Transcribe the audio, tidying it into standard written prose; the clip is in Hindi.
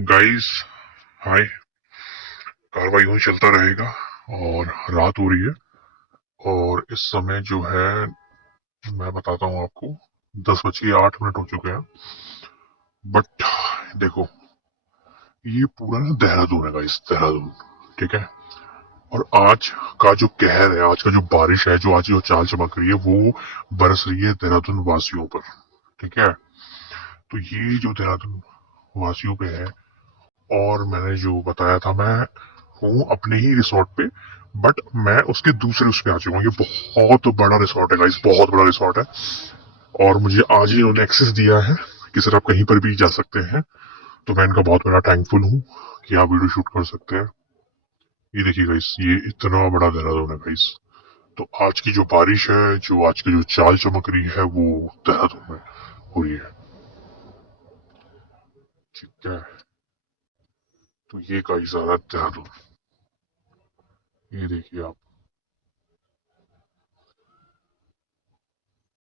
गाइस, हाय। कार्रवाई यूं ही चलता रहेगा। और रात हो रही है। और इस समय जो है, मैं बताता हूँ आपको, 10 बज के 8 मिनट हो चुके हैं। बट देखो, ये पूरा ना देहरादून है गाइस, देहरादून। ठीक है। और आज का जो कहर है, आज का जो बारिश है, जो आज जो चाल चमक रही है, वो बरस रही है देहरादून वासियों पर। ठीक है। तो ये जो देहरादून वासियों पे है, और मैंने जो बताया था, मैं हूँ अपने ही रिसोर्ट पे। बट मैं उसके दूसरे उस पे आ चुका हूँ। ये बहुत बड़ा रिसोर्ट है गाइस, बहुत बड़ा रिसोर्ट है। और मुझे आज ही उन्होंने एक्सेस दिया है कि सर आप कहीं पर भी जा सकते हैं। तो मैं इनका बहुत बड़ा थैंकफुल हूँ कि आप वीडियो शूट कर सकते हैं। ये देखिए गाइस, ये इतना बड़ा देहरादून है गाइस। तो आज की जो बारिश है, जो आज की जो चाल चमक रही है, वो देहरादून में हो रही है। ठीक है। तो ये गाइस आ रहा है देहरादून। ये देखिए आप।